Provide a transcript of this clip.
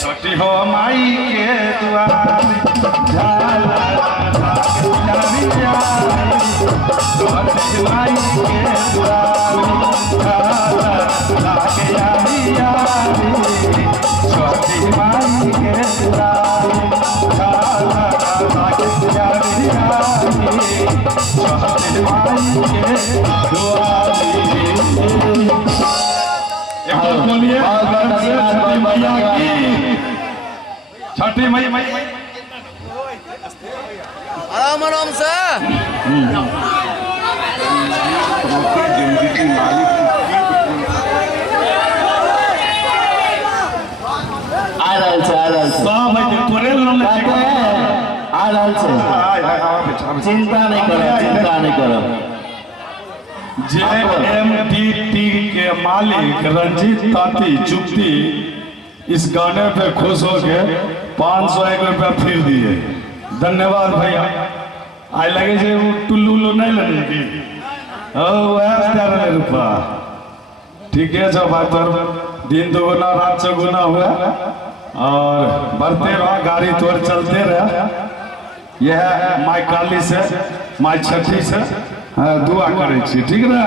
छोटी हो माई के दुआरी झाला छोटी माई के दुआरी झाला लागे यारी यारी छोटी माई के दुआरी झाला लागे यारी यारी छोटी माई के दुआरी। बोलिए छठी मैया की छठी मैया आराम आराम से चिंता नहीं करो JMTT के मालिक रंजीत ताती चुप्ती इस गाने पे खुश हो के 501 रुपया फिर दिए। धन्यवाद भैया। आई लगे जे टुल्लू नहीं लगे रुपया ठीक है। जब दिन दुगुना रात चौगुना हुआ और बढ़ते रहा, गाड़ी तोड़ चलते रहे। यह माई काली से, माई छठी से दुआ करे छी, ठीक ना।